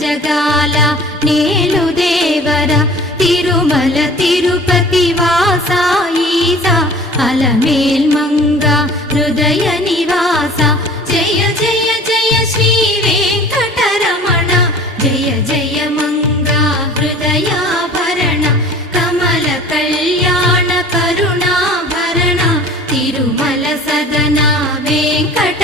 జగాల నేలు దేవర తిరుమల తిరుపతి వాసా ఈసా అలమేల్ మంగ హృదయ నివాస జయ జయ జయ శ్రీ వెంకటరమణ జయ జయ మంగ హృదయాభరణ కమల కళ్యాణ కరుణాభరణ తిరుమల సదన వెంకట